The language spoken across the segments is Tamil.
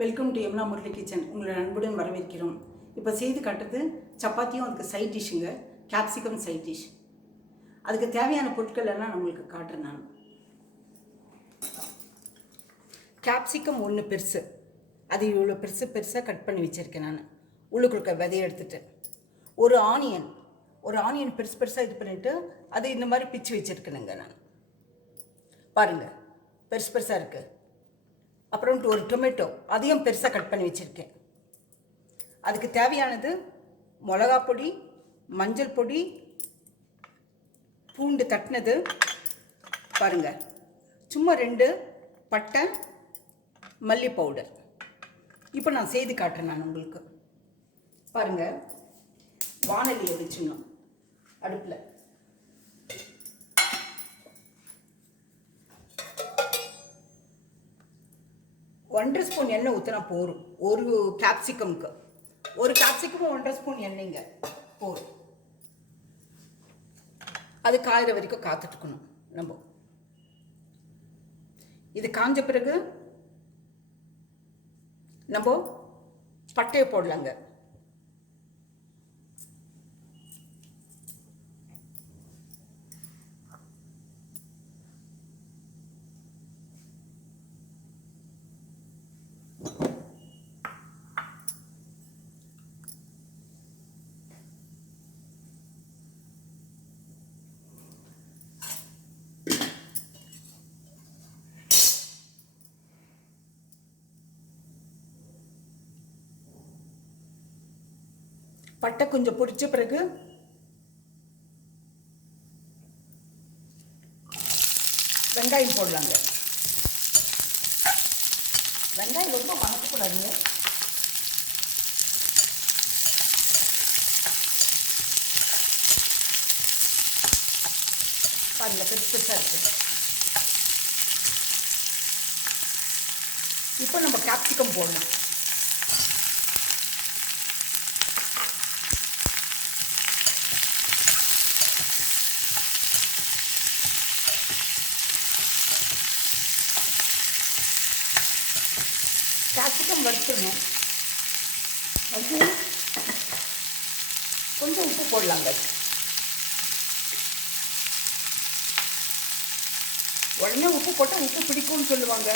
Welcome to Yamuna Murali kitchen. உங்களை அன்புடன் வரவேற்கிறோம். இப்போ செய்து காட்டுறது சப்பாத்தியும் அதுக்கு சைட் டிஷ்ஷுங்க, கேப்சிகம் சைட் டிஷ். அதுக்கு தேவையான பொருட்கள் எல்லாம் நான் உங்களுக்கு காட்டுறேன். நான் கேப்சிகம் ஒன்று பெருசு, அது இவ்வளோ பெருசாக கட் பண்ணி வச்சுருக்கேன். நான் உள்ளுக்குள்ள விதையை எடுத்துகிட்டு ஒரு ஆனியன் பெருசாக இது பண்ணிவிட்டு அதை இந்த மாதிரி பிச்சு வச்சுருக்கேனுங்க. நான் பாருங்கள், பெருசாக இருக்குது. அப்புறம் ஒரு டொமேட்டோ, அதையும் பெருசாக கட் பண்ணி வச்சுருக்கேன். அதுக்கு தேவையானது மிளகா பொடி, மஞ்சள் பொடி, பூண்டு தட்டினது பாருங்கள், சும்மா 2 பட்டை, மல்லி பவுடர். இப்போ நான் செய்து காட்டுறேன். நான் உங்களுக்கு பாருங்கள், வானலியை வச்சுக்கணும். அடுப்பில் ஒன்றரை ஸ்பூன் எண்ணெய் ஊற்றினா போரும். ஒரு கேப்சிகமுக்கு 1.5 ஸ்பூன் எண்ணெய்ங்க போரும். அது காயிற வரைக்கும் காத்துட்டுக்கணும். நம்ம இது காஞ்ச பிறகு நம்ம பட்டையை போடலாங்க. பட்டை கொஞ்சம் பொரிச்ச பிறகு வெங்காயம் போடலாங்க. வெங்காயம் ரொம்ப வதக்கக்கூடாதுங்க. பாருங்க, பெருசாக இருக்கு. இப்போ நம்ம கேப்சிகம் போடலாம். கேப்சிகம் வறுத்துடணும். அது கொஞ்சம் உப்பு போடலாங்க. உடனே உப்பு போட்டால் உப்பு பிடிக்கும்னு சொல்லுவாங்க.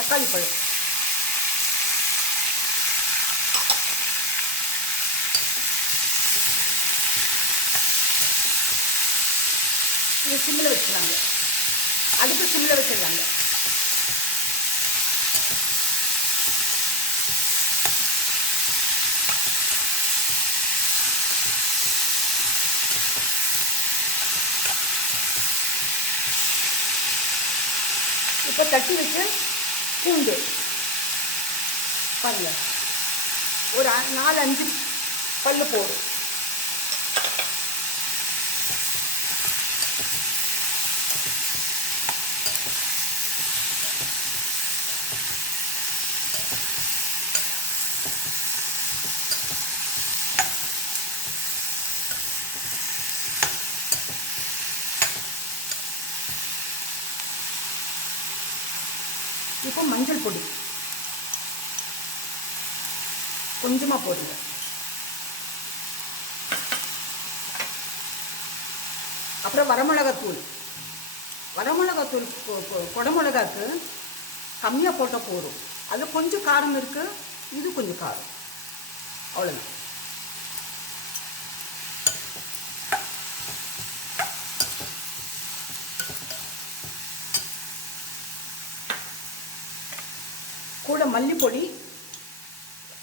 தக்காளி பழம், இது சிம்மில் வச்சுக்கலாங்க. அடுப்பு சிம்மில் வச்சிடலாங்க. இப்போ தட்டி வச்சு பூண்டு பாருங்க, ஒரு 4-5 பல்லு போடும். இப்போ மஞ்சள் பொடி கொஞ்சமாக போடுங்க. அப்புறம் வரமிளகாத்தூள் குடமிளகாக்கு கம்மியாக போட்டால் போதும். அது கொஞ்சம் காரம் இருக்குது, இது கொஞ்சம் காரம், அவ்வளோதான். கூட மல்லிப்பொடி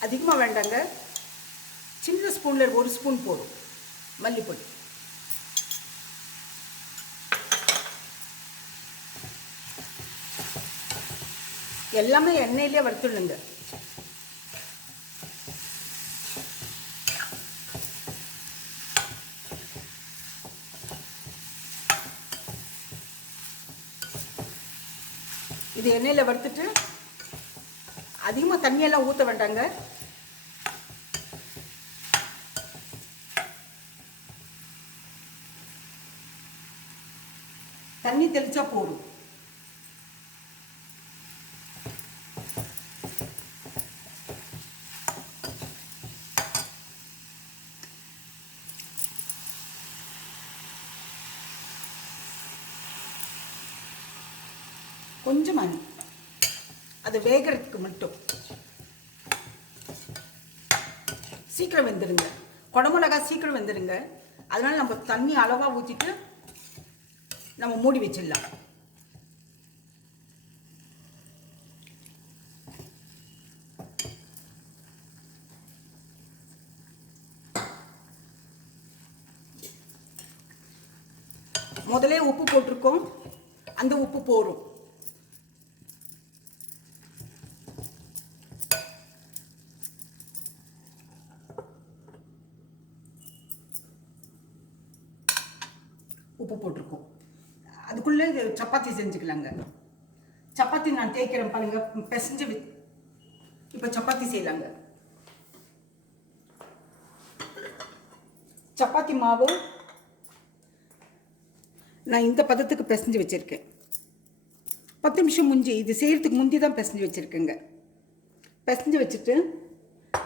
அதிகமாக வேண்டாங்க, சின்ன ஸ்பூனில் 1 ஸ்பூன் போடும் மல்லிப்பொடி. எல்லாமே எண்ணெயிலே வறுத்துடுங்க. இது எண்ணெயில் வறுத்துட்டு அதிகமாக தண்ணியெல்லாம் ஊற்ற வேண்டாங்க. தண்ணி தெளிச்சா போதும். கொஞ்சம் மணி அது வேகிறதுக்கு மட்டும். சீக்கிரம் வெந்துடுங்க. குடமிளகா சீக்கிரம் வெந்துடுங்க. அதனால நம்ம தண்ணி அளவாக ஊற்றிட்டு நம்ம மூடி வச்சிடலாம். முதலே உப்பு போட்டிருக்கோம், அந்த உப்பு போரும். உப்பு போட்டிருக்கோம். அதுக்குள்ளே சப்பாத்தி செஞ்சுக்கலாங்க. சப்பாத்தி நான் தேய்க்கிறேன் பாருங்க, பிசைஞ்சு இப்போ சப்பாத்தி செய்யலாங்க. சப்பாத்தி மாவு நான் இந்த பதத்துக்கு பிசைஞ்சு வச்சுருக்கேன். 10 நிமிஷம் முந்தி, இது செய்கிறதுக்கு முந்தி தான் பிசைஞ்சு வச்சுருக்கேங்க. பிசைஞ்சு வச்சுட்டு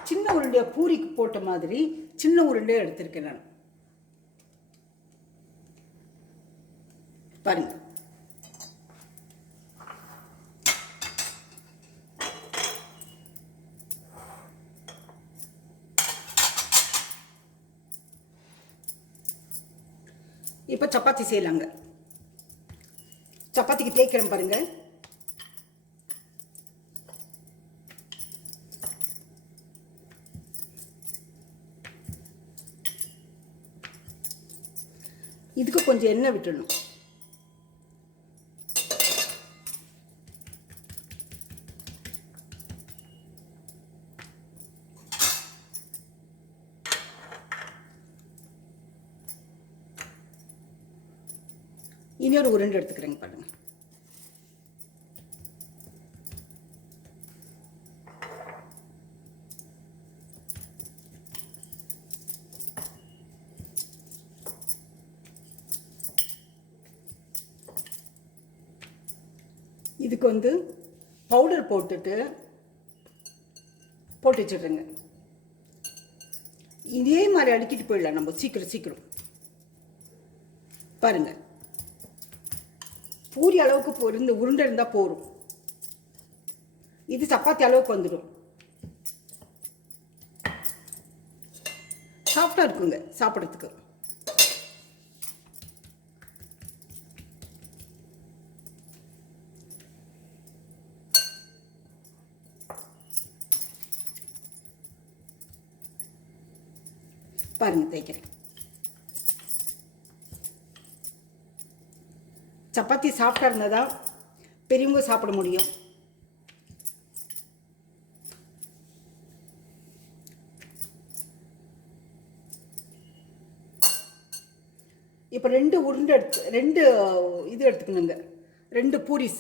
சின்ன உருண்டையாக பூரிக்கு போட்ட மாதிரி சின்ன உருண்டையாக எடுத்திருக்கேன் நான். பாருங்க, இப்போ சப்பாத்தி செய்யலாங்க. சப்பாத்திக்கு தேய்க்கிறேன் பாருங்க. இதுக்கு கொஞ்சம் எண்ணெய் விட்டுடணும். இனி ஒரு உருண்டை எடுத்துக்கிறேங்க பாருங்க. இதுக்கு பவுடர் போட்டு வச்சிடுறேங்க. இதே மாதிரி அடிக்கிட்டு போயிடலாம் நம்ம சீக்கிரம் பாருங்க. பூரி அளவுக்கு இந்த உருண்டை இருந்தால் போரும். இது சப்பாத்தி அளவுக்கு வந்துடும். சாஃப்டாக இருக்குங்க சாப்பிட்றதுக்கு. பாருங்க, தேய்க்கிறேன். சப்பாத்தி சாஃப்டாக இருந்தால் தான் பெரியவங்க சாப்பிட முடியும். இப்போ 2 உருண்டை இது எடுத்துக்கணுங்க. 2 பூரிஸ்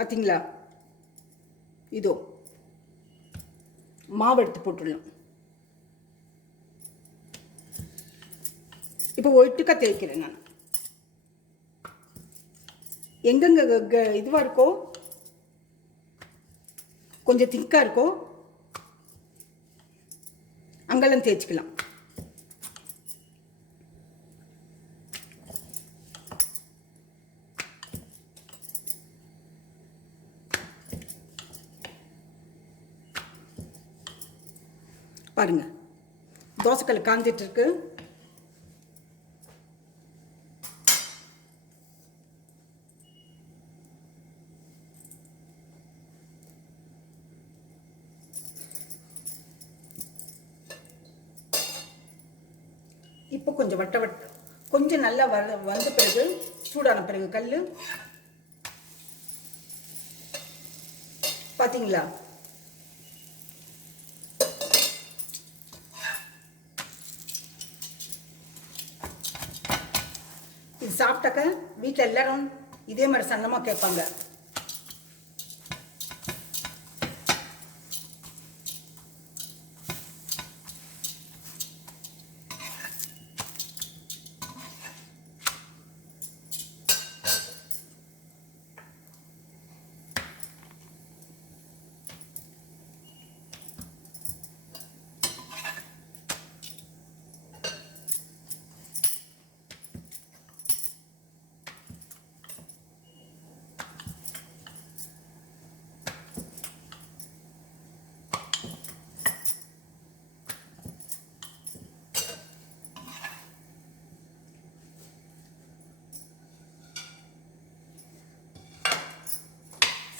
பார்த்தீங்களா? இதோ மாவு எடுத்து போட்டுடலாம். இப்போ ஒட்டுக்கா தேய்க்கிறேன் நான். எங்கெங்க இதுவாக இருக்கோ, கொஞ்சம் திக்காக இருக்கோ அங்கெல்லாம் தேய்ச்சிக்கலாம். பாருங்க, தோசைக்கல் காஞ்சிட்டு இருக்கு. இப்போ கொஞ்சம் கொஞ்சம் நல்லா வந்த பிறகு, சூடான பிறகு கல் பார்த்தீங்களா? இது சாப்பிட்டாக்க வீட்டில் எல்லாரும் இதே மாதிரி சன்னமாக கேட்பாங்க.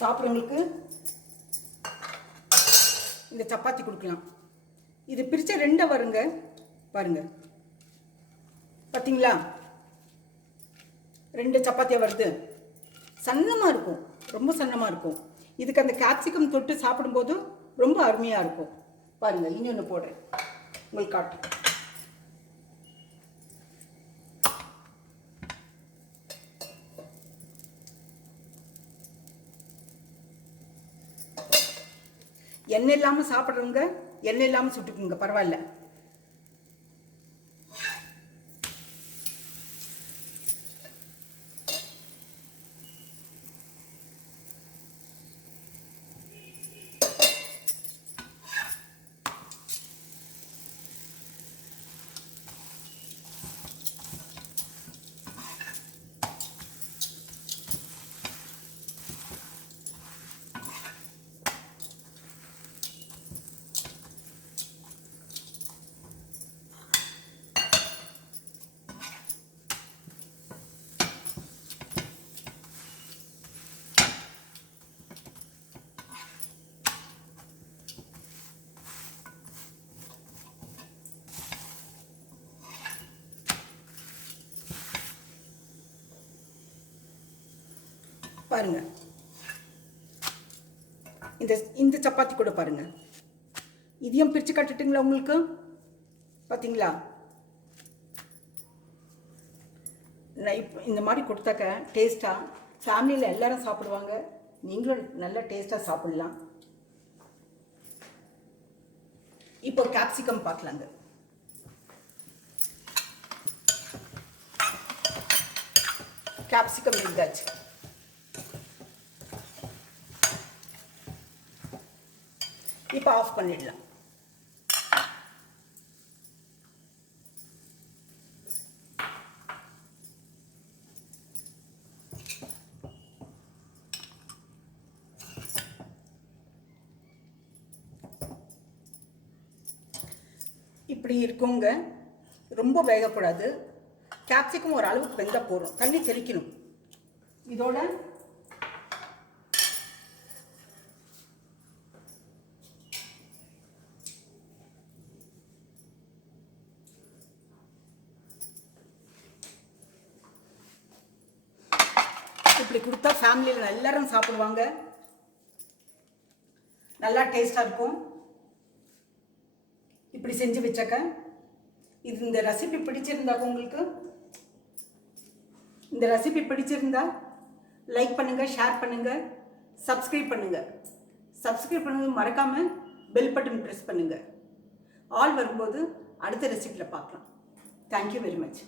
சாப்பிட்றவங்களுக்கு இந்த சப்பாத்தி கொடுக்கலாம். இது பிரித்த 2 வருங்க பாருங்க, பார்த்தீங்களா? 2 சப்பாத்தியாக வருது. சன்னமாக இருக்கும், ரொம்ப சன்னமாக இருக்கும். இதுக்கு அந்த கேப்சிகம் தொட்டு சாப்பிடும்போது ரொம்ப அருமையாக இருக்கும். பாருங்கள், இன்னொன்று போடுறேன் உங்களுக்கு காட்டு. எண்ணெய் இல்லாமல் சாப்பிட்றவங்க எண்ணெய் இல்லாமல் சுட்டுக்குங்க, பரவாயில்ல. பாருங்க, இந்த சப்பாத்தி கூட பாருங்க, இதையும் பிரித்து கட்டுட்டுங்களா உங்களுக்கு? பார்த்தீங்களா? நான் இப்போ இந்த மாதிரி கொடுத்தாக்க டேஸ்ட்டாக ஃபேமிலியில் எல்லாரும் சாப்பிடுவாங்க. நீங்களும் நல்லா டேஸ்ட்டாக சாப்பிட்லாம். இப்போ கேப்சிகம் பார்க்கலாங்க. கேப்சிகம் இருந்தாச்சு. இப்போ ஆஃப் பண்ணிடலாம். இப்படி இருக்குங்க, ரொம்ப வேகக்கூடாது. கேப்சிகம் ஒரு அளவுக்கு வெந்தால் போதும், தண்ணி தெளிக்கணும். இதோட இப்படி கொடுத்தா ஃபேமிலியில் எல்லாரும் சாப்பிடுவாங்க, நல்லா டேஸ்ட்டாக இருக்கும். இப்படி செஞ்சு வச்சாக்க இது இந்த ரெசிபி பிடிச்சிருந்தாக்க உங்களுக்கு இந்த ரெசிபி பிடிச்சிருந்தா லைக் பண்ணுங்கள், ஷேர் பண்ணுங்கள், சப்ஸ்கிரைப் பண்ணுங்கள். சப்ஸ்கிரைப் பண்ணுங்கள், மறக்காமல் பெல் பட்டன் ப்ரெஸ் பண்ணுங்கள். ஆல் வரும்போது அடுத்த ரெசிபியில் பார்க்கலாம். Thank you very much.